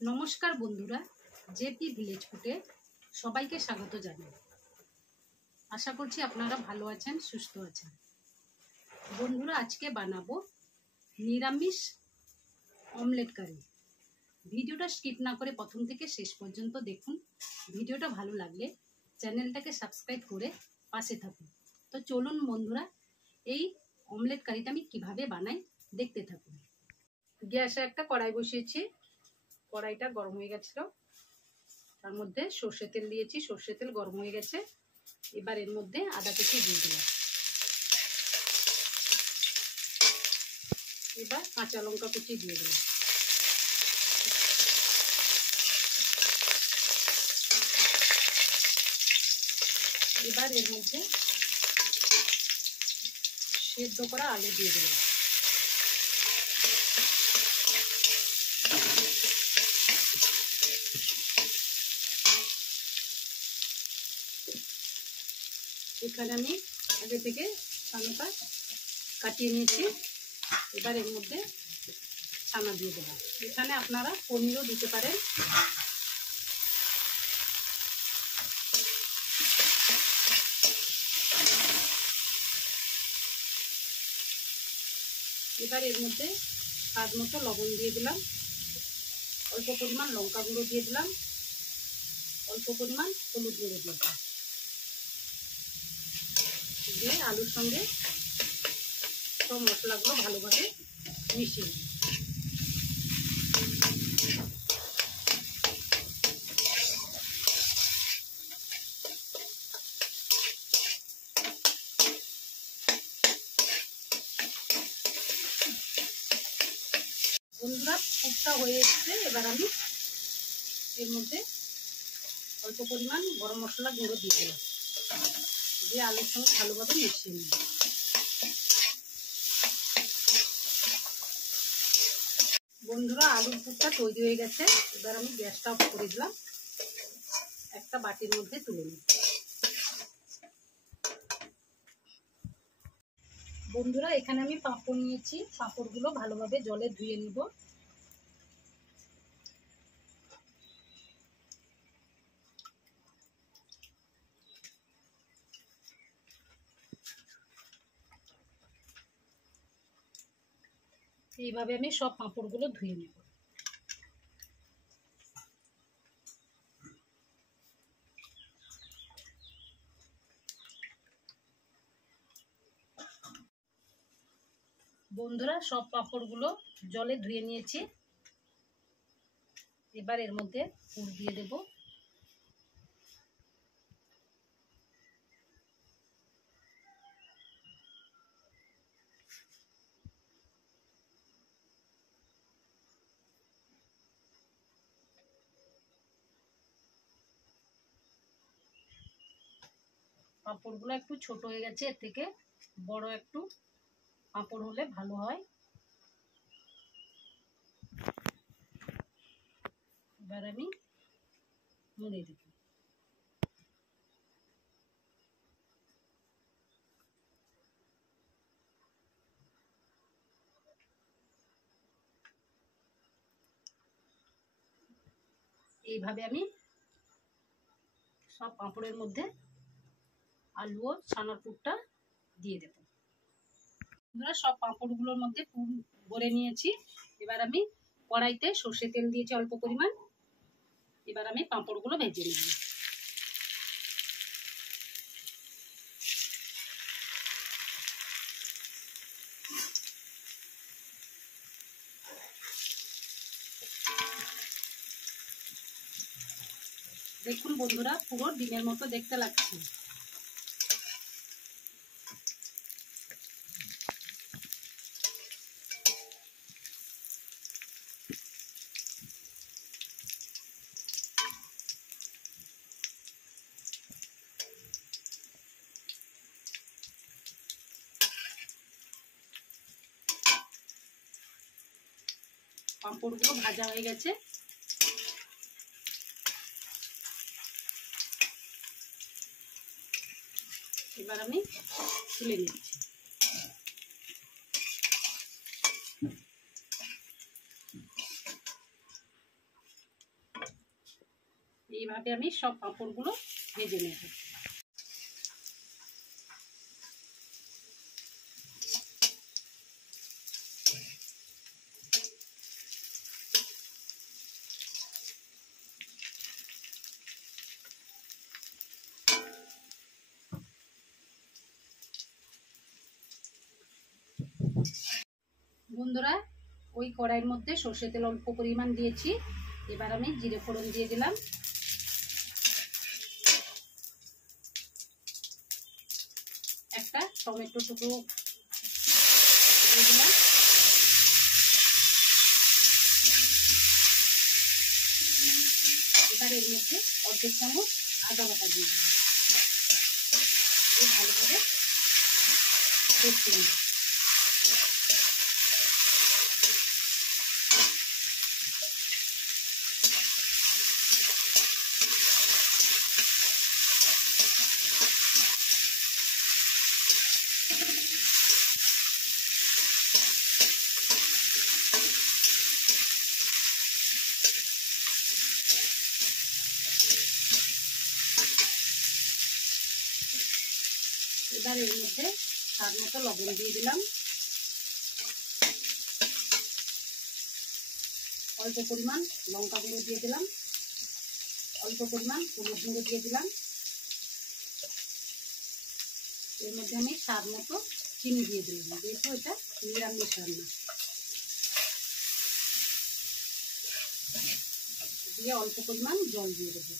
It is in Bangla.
নমস্কার বন্ধুরা, জেপি ভিলেজ ফুডে সবাইকে স্বাগত জানাই। আশা করছি আপনারা ভালো আছেন, সুস্থ আছেন। বন্ধুরা, আজকে বানাবো নিরামিষ অমলেট কারি। ভিডিওটা স্কিপ না করে প্রথম থেকে শেষ পর্যন্ত দেখুন। ভিডিওটা ভালো লাগলে চ্যানেলটাকে সাবস্ক্রাইব করে পাশে থাকুন। তো চলুন বন্ধুরা, এই অমলেট কারিটা আমি কিভাবে বানাই দেখতে থাকুন। গ্যাসে একটা কড়াই বসিয়েছি, কড়াইটা গরম হয়ে গেছিল, তার মধ্যে সর্ষে তেল দিয়েছি। সর্ষে তেল গরম হয়ে গেছে, এবার এর মধ্যে আদা কুচি দিয়ে দিলাম। এবার কাঁচা লঙ্কা কুচি দিয়ে দিলাম। এবার এর মধ্যে সেদ্ধ করা আলু দিয়ে দিলাম। এখানে আমি আগে থেকে ছানাটা কাটিয়ে নিয়েছি, এবার এর মধ্যে ছানা দিয়ে দেবো। এখানে আপনারা পনিরও দিতে পারেন। এবার এর মধ্যে স্বাদ মতো লবণ দিয়ে দিলাম, অল্প পরিমাণ লঙ্কা গুঁড়ো দিয়ে দিলাম, অল্প পরিমাণ হলুদ গুঁড়ো দিয়ে দিলাম, দিয়ে আলুর সঙ্গে সব মশলাগুলো ভালোভাবে মিশিয়ে দিই। বন্ধুরা, পুরটা হয়ে এসছে, এবার আমি এর মধ্যে অল্প পরিমাণ গরম মশলা গুঁড়ো দিয়ে দিলাম, দিয়ে আলুর সঙ্গে ভালোভাবে মিশিয়ে নিই। বন্ধুরা, আলুর পুরটা তৈরি হয়ে গেছে, এবার আমি গ্যাসটা অফ করে দিলাম, একটা বাটির মধ্যে তুলে নিই। বন্ধুরা, এখানে আমি পাঁপড় নিয়েছি, পাঁপড়গুলো ভালোভাবে জলে ধুয়ে নিব। এইভাবে আমি সব পাঁপড়গুলো ধুয়ে নেব। বন্ধুরা, সব পাঁপড়গুলো জলে ধুয়ে নিয়েছি, এবার এর মধ্যে পুর দিয়ে দেব। পাঁপড়গুলো একটু ছোট হয়ে গেছে, এর থেকে বড় একটু পাঁপড় হলে ভালো হয়। এবার আমি মুড়ে দেব। এইভাবে আমি সব পাঁপড়ের মধ্যে আলু ও ছানার পুরটা দিয়ে দেব। বন্ধুরা, সব পাঁপড়গুলোর মধ্যে পুর ভরে নিয়েছি, এবার আমি কড়াইতে সর্ষে তেল দিয়েছি অল্প পরিমাণ, এবার আমি পাঁপড়গুলো ভেজে নেব। দেখুন বন্ধুরা, পুরো ডিমের মতো দেখতে লাগছে। পাঁপড়গুলো ভাজা হয়ে গেছে, এবার আমি তুলে নিচ্ছি। এইভাবে আমি সব পাঁপড়গুলো ভেজে নেব। বন্ধুরা, ওই কড়াইয়ের মধ্যে সর্ষে তেল অল্প পরিমাণ দিয়েছি। এবার আমি জিরে ফোড়ন দিয়ে দিলাম। একটা টমেটো টুকরো দিয়ে দিলাম। এবার এর মধ্যে অর্ধেক চামচ আদা বাটা দিয়ে দিলাম। ভালোভাবে কষিয়ে নিই। এবার এর মধ্যে স্বাদ মতো লবণ দিয়ে দিলাম। অল্প পরিমাণ লঙ্কা গুঁড়ো দিয়ে দিলাম। অল্প পরিমাণ হলুদ গুঁড়ো দিয়ে দিলাম। এর মধ্যে আমি স্বাদ মতো চিনি দিয়ে দিলাম, যেহেতু এটা নিরামিষ রান্না। দিয়ে অল্প পরিমাণ জল দিয়ে দেবো।